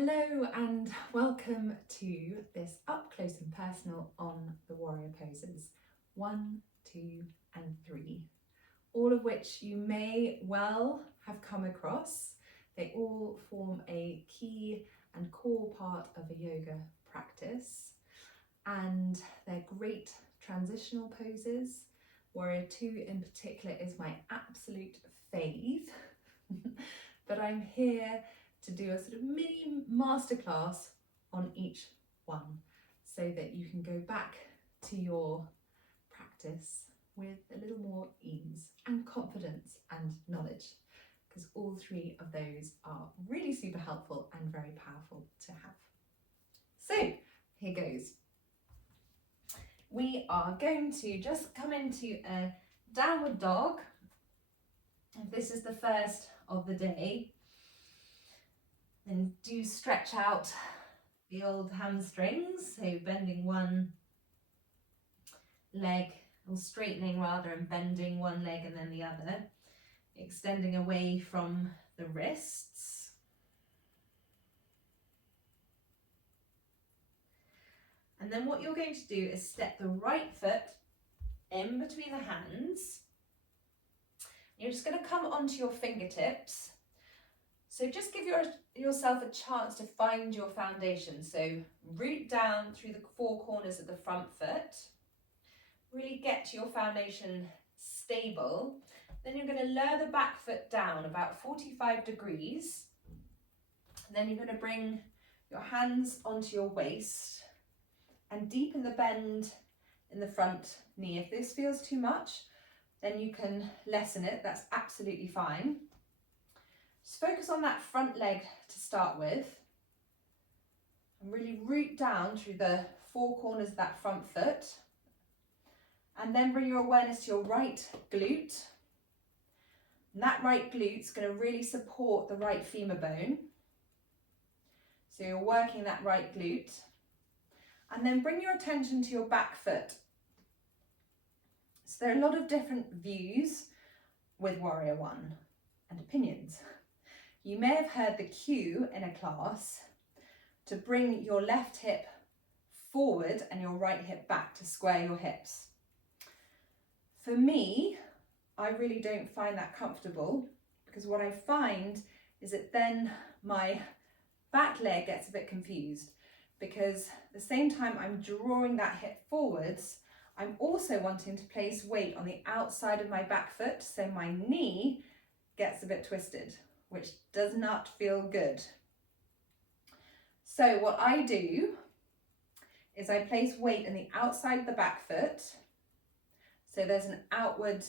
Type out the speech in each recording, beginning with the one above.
Hello and welcome to this up close and personal on the warrior poses 1, 2 and 3, all of which you may well have come across. They all form a key and core part of a yoga practice, and they're great transitional poses. Warrior 2 in particular is my absolute fave, but I'm here to do a sort of mini masterclass on each one so that you can go back to your practice with a little more ease and confidence and knowledge, because all three of those are really super helpful and very powerful to have. So here goes. We are going to just come into a downward dog. This is the first of the day. And do stretch out the old hamstrings, so bending one leg, or straightening rather, and bending one leg and then the other, extending away from the wrists. And then what you're going to do is step the right foot in between the hands. You're just going to come onto your fingertips. So just give yourself a chance to find your foundation. So root down through the four corners of the front foot. Really get to your foundation stable. Then you're going to lower the back foot down about 45 degrees. And then you're going to bring your hands onto your waist and deepen the bend in the front knee. If this feels too much, then you can lessen it. That's absolutely fine. Just focus on that front leg to start with and really root down through the four corners of that front foot, and then bring your awareness to your right glute, and that right glute is going to really support the right femur bone, so you're working that right glute, and then bring your attention to your back foot. So there are a lot of different views with Warrior 1 and opinions. You may have heard the cue in a class to bring your left hip forward and your right hip back to square your hips. For me, I really don't find that comfortable, because what I find is that then my back leg gets a bit confused, because at the same time I'm drawing that hip forwards, I'm also wanting to place weight on the outside of my back foot, so my knee gets a bit twisted, which does not feel good. So what I do is I place weight in the outside of the back foot, so there's an outward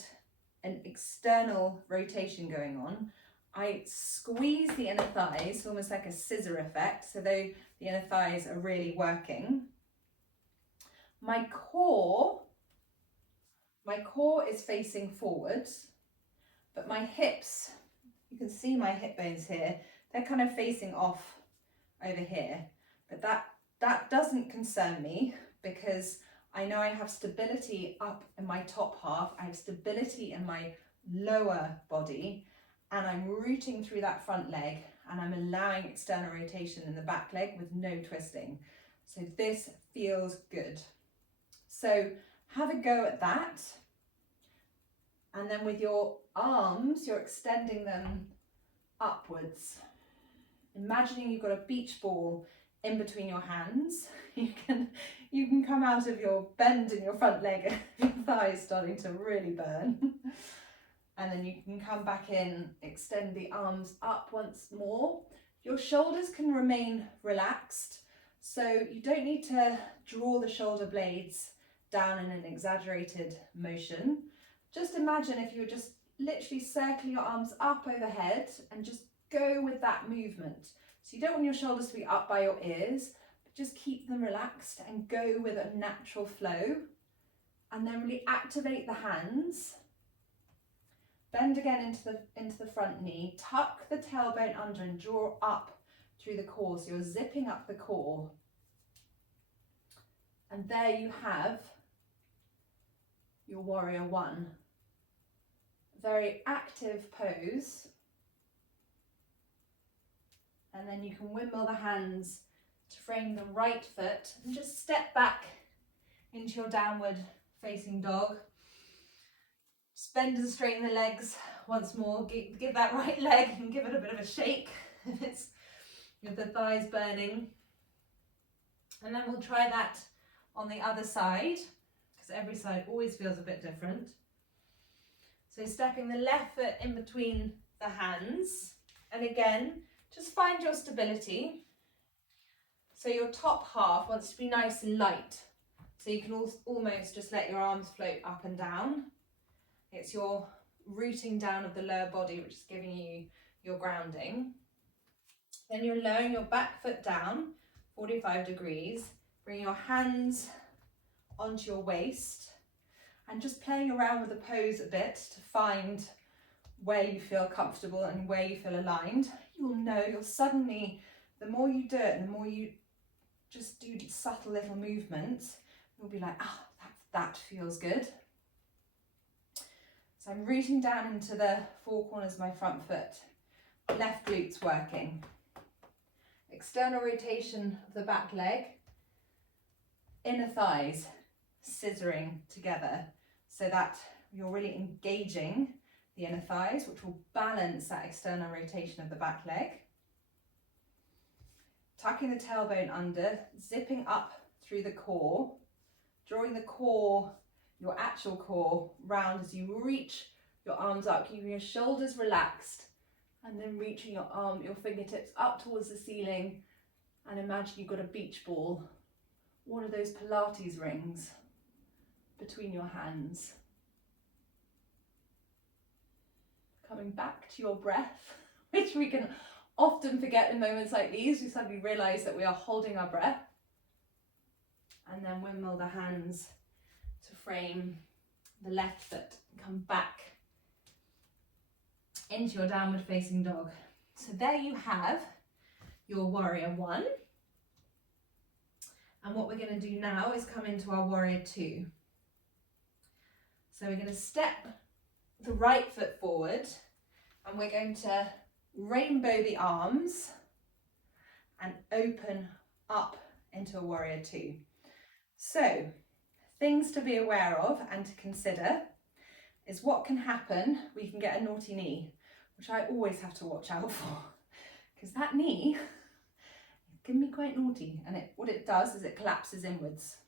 and external rotation going on. I squeeze the inner thighs, almost like a scissor effect, so though the inner thighs are really working. My core is facing forwards, but my hips, you can see my hip bones here, they're kind of facing off over here, but that doesn't concern me, because I know I have stability up in my top half, I have stability in my lower body, and I'm rooting through that front leg, and I'm allowing external rotation in the back leg with no twisting. So this feels good. So have a go at that. And then with your arms, you're extending them upwards. Imagining you've got a beach ball in between your hands. You can come out of your bend in your front leg and your thighs starting to really burn. And then you can come back in, extend the arms up once more. Your shoulders can remain relaxed, so you don't need to draw the shoulder blades down in an exaggerated motion. Just imagine if you were just literally circling your arms up overhead and just go with that movement. So you don't want your shoulders to be up by your ears, but just keep them relaxed and go with a natural flow. And then really activate the hands. Bend again into the front knee, tuck the tailbone under and draw up through the core. So you're zipping up the core. And there you have your Warrior 1. Very active pose. And then you can windmill the hands to frame the right foot and just step back into your downward facing dog. Just bend and straighten the legs once more. Give that right leg and give it a bit of a shake if the thigh's burning. And then we'll try that on the other side, because every side always feels a bit different. So stepping the left foot in between the hands, and again, just find your stability. So your top half wants to be nice and light. So you can almost just let your arms float up and down. It's your rooting down of the lower body which is giving you your grounding. Then you're lowering your back foot down 45 degrees. Bring your hands onto your waist and just playing around with the pose a bit to find where you feel comfortable and where you feel aligned. You'll suddenly, the more you do it and the more you just do subtle little movements, you'll be like, that feels good. So I'm rooting down into the four corners of my front foot. Left glutes working. External rotation of the back leg. Inner thighs scissoring together so that you're really engaging the inner thighs, which will balance that external rotation of the back leg. Tucking the tailbone under, zipping up through the core, drawing the core, your actual core, round as you reach your arms up, keeping your shoulders relaxed, and then reaching your fingertips up towards the ceiling, and imagine you've got a beach ball, one of those Pilates rings between your hands. Coming back to your breath, which we can often forget in moments like these. We suddenly realise that we are holding our breath. And then windmill the hands to frame the left foot and come back into your downward facing dog. So there you have your warrior one. And what we're going to do now is come into our warrior two. So we're going to step the right foot forward and we're going to rainbow the arms and open up into a warrior two. So things to be aware of and to consider is what can happen. We can get a naughty knee, which I always have to watch out for, because that knee can be quite naughty, and what it does is it collapses inwards.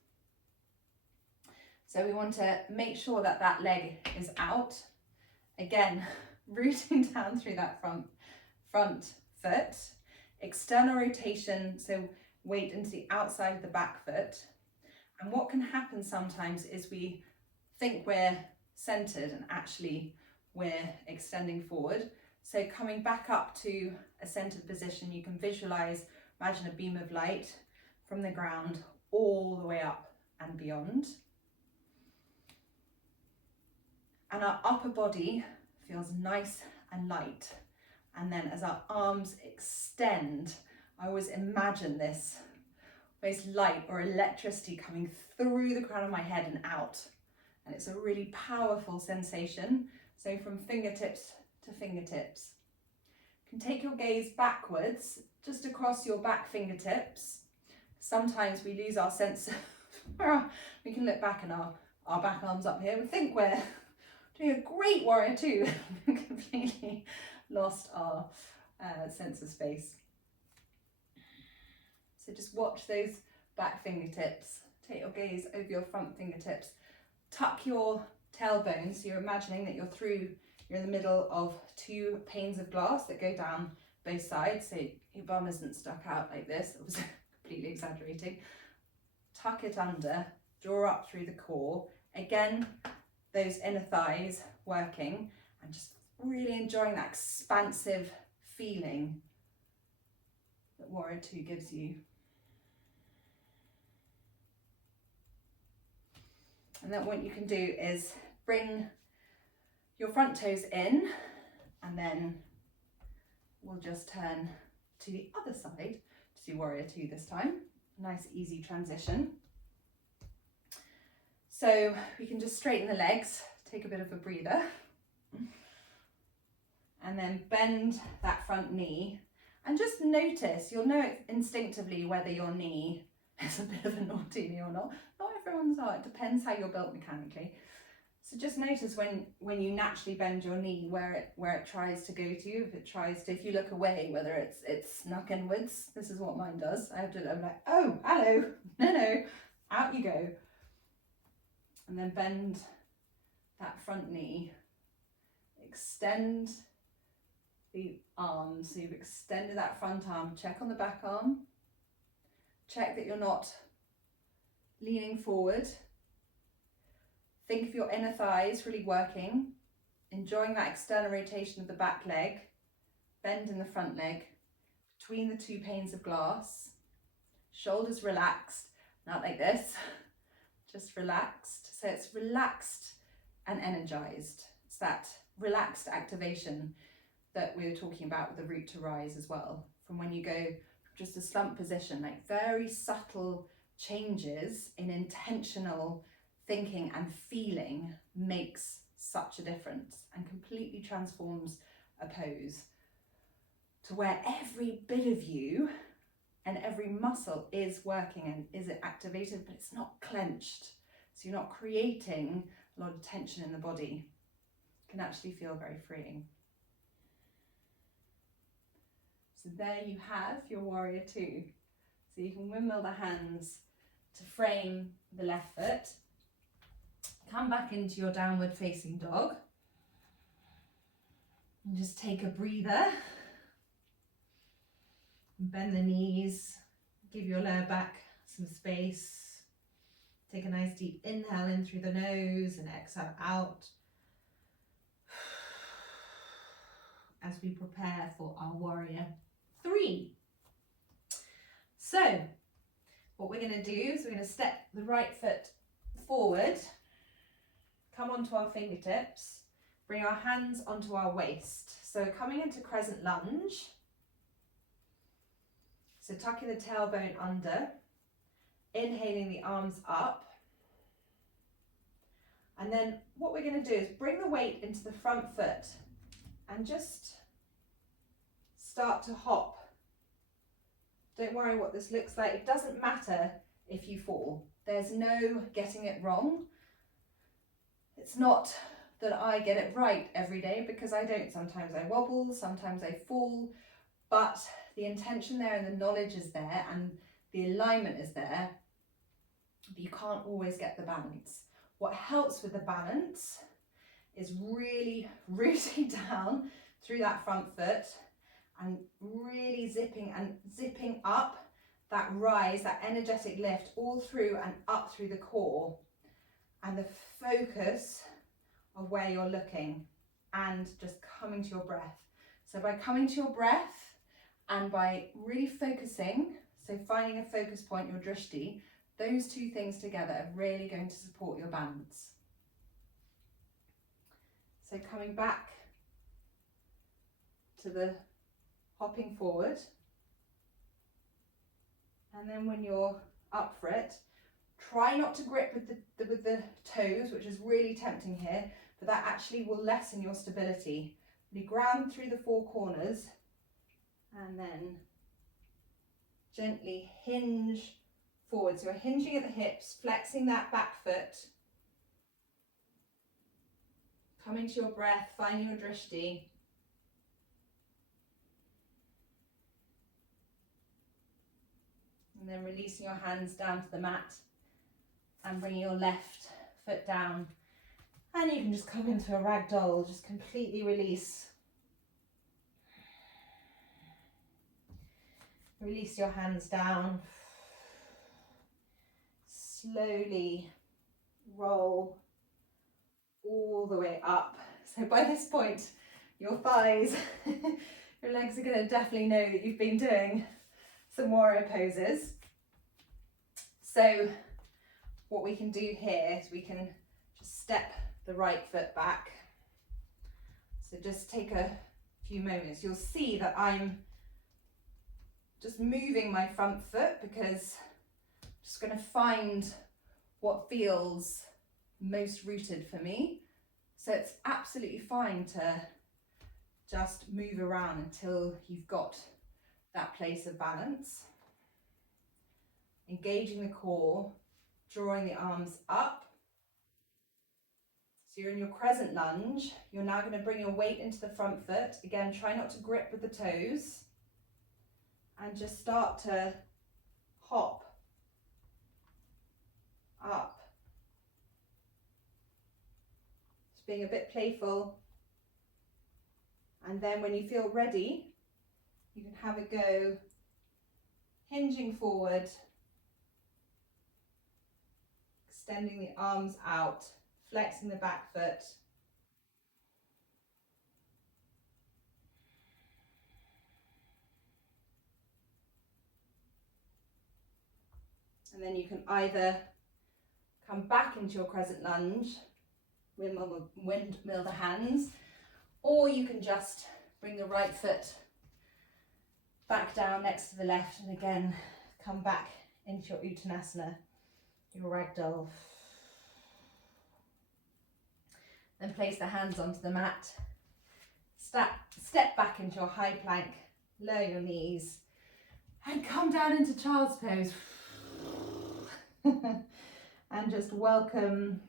So we want to make sure that that leg is out. Again, rooting down through that front foot. External rotation, so weight into the outside of the back foot. And what can happen sometimes is we think we're centered and actually we're extending forward. So coming back up to a centered position, you can visualize, imagine a beam of light from the ground all the way up and beyond. And our upper body feels nice and light. And then as our arms extend, I always imagine this almost light or electricity coming through the crown of my head and out. And it's a really powerful sensation. So from fingertips to fingertips. You can take your gaze backwards, just across your back fingertips. Sometimes we lose our sense of, we can look back and our back arms up here. We think we're doing a great warrior two. We've completely lost our sense of space. So just watch those back fingertips. Take your gaze over your front fingertips. Tuck your tailbone, so you're imagining that you're in the middle of two panes of glass that go down both sides, so your bum isn't stuck out like this. I was completely exaggerating. Tuck it under, draw up through the core. Again, those inner thighs working, and just really enjoying that expansive feeling that warrior two gives you. And then what you can do is bring your front toes in, and then we'll just turn to the other side to do warrior two this time. Nice easy transition. So we can just straighten the legs, take a bit of a breather, and then bend that front knee And just notice, you'll know it instinctively whether your knee is a bit of a naughty knee or not. Not everyone's are, it depends how you're built mechanically. So just notice when you naturally bend your knee where it tries to go to you. If you look away, whether it's snuck inwards. This is what mine does. I'm like, oh, hello, no, out you go. And then bend that front knee. Extend the arm. So you've extended that front arm. Check on the back arm. Check that you're not leaning forward. Think of your inner thighs really working, enjoying that external rotation of the back leg, bend in the front leg, between the two panes of glass, shoulders relaxed, not like this, just relaxed. So it's relaxed and energized. It's that relaxed activation that we were talking about with the root to rise as well. From when you go just a slump position, like very subtle changes in intentional thinking and feeling makes such a difference and completely transforms a pose to where every bit of you and every muscle is working and is activated, but it's not clenched. So you're not creating a lot of tension in the body. It can actually feel very freeing. So there you have your warrior two. So you can windmill the hands to frame the left foot. Come back into your downward facing dog. And just take a breather. Bend the knees. Give your lower back some space. Take a nice deep inhale in through the nose and exhale out. As we prepare for our warrior three. So, what we're going to do is we're going to step the right foot forward. Come onto our fingertips, bring our hands onto our waist. So coming into crescent lunge. So tucking the tailbone under, inhaling the arms up. And then what we're going to do is bring the weight into the front foot and just start to hop. Don't worry what this looks like. It doesn't matter if you fall. There's no getting it wrong. It's not that I get it right every day, because I don't. Sometimes I wobble, sometimes I fall, but the intention there and the knowledge is there and the alignment is there, but you can't always get the balance. What helps with the balance is really rooting down through that front foot and really zipping up that rise, that energetic lift all through and up through the core. And the focus of where you're looking and just coming to your breath. So by coming to your breath and by really focusing, so finding a focus point, your drishti, those two things together are really going to support your balance. So coming back to the hopping forward. And then when you're up for it, try not to grip with the toes, which is really tempting here, but that actually will lessen your stability. You ground through the four corners and then gently hinge forward. So you're hinging at the hips, flexing that back foot, coming to your breath, finding your drishti. And then releasing your hands down to the mat and bringing your left foot down. And you can just come into a ragdoll, just completely release. Release your hands down. Slowly roll all the way up. So by this point, your thighs, your legs are going to definitely know that you've been doing some warrior poses. So what we can do here is we can just step the right foot back. So just take a few moments. You'll see that I'm just moving my front foot because I'm just going to find what feels most rooted for me. So it's absolutely fine to just move around until you've got that place of balance. Engaging the core, drawing the arms up. So you're in your crescent lunge. You're now going to bring your weight into the front foot. Again, try not to grip with the toes. And just start to hop up. Just being a bit playful. And then when you feel ready, you can have a go hinging forward, extending the arms out, flexing the back foot. And then you can either come back into your crescent lunge, windmill the hands, or you can just bring the right foot back down next to the left, and again, come back into your Uttanasana, your ragdoll. Then place the hands onto the mat, step back into your high plank, lower your knees, and come down into child's pose. And just welcome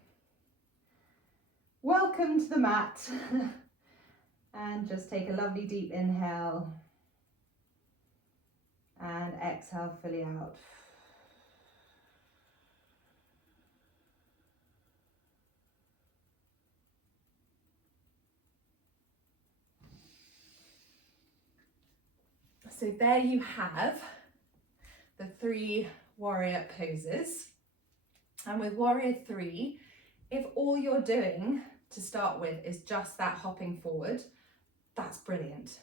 to the mat. And just take a lovely deep inhale and exhale fully out. So there you have the 3 warrior poses. And with warrior 3, if all you're doing to start with is just that hopping forward, that's brilliant.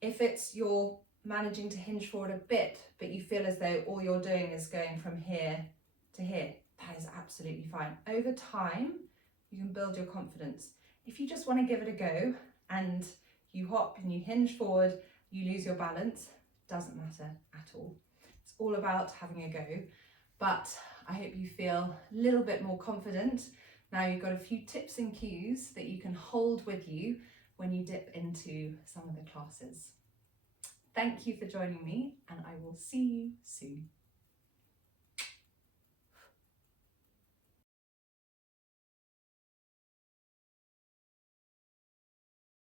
If it's you're managing to hinge forward a bit, but you feel as though all you're doing is going from here to here, that is absolutely fine. Over time, you can build your confidence. If you just want to give it a go and you hop and you hinge forward, you lose your balance, doesn't matter at all. It's all about having a go. But I hope you feel a little bit more confident. Now you've got a few tips and cues that you can hold with you when you dip into some of the classes. Thank you for joining me, and I will see you soon.